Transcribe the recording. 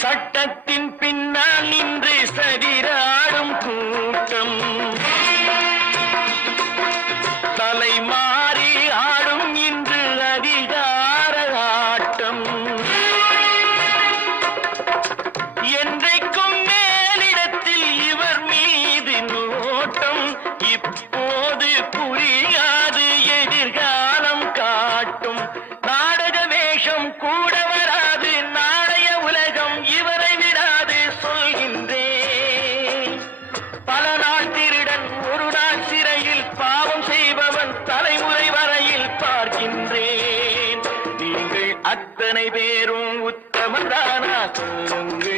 சட்டத்தின் பின்னால் நின்று சதிராடும் கூட்டம் தலை மாறி ஆடும் இன்று அதிகார ஆட்டம் என்றைக்கும் மேலிடத்தில் இவர் மீது நோட்டம் இப்போது புரியாது எதிர்காலம் காட்டும் நாடக வேஷம் கூட வராது நாளைய உலகம் இவரை விடாது சொல்கின்றேன் பல நாள் திருடன் ஒரு நாள் சிறையில் பாவம் செய்பவன் தலைமுறை வரையில் பார்க்கின்றேன் நீங்கள் அத்தனை பேரும் உத்தமதானா சொல்லுங்கள்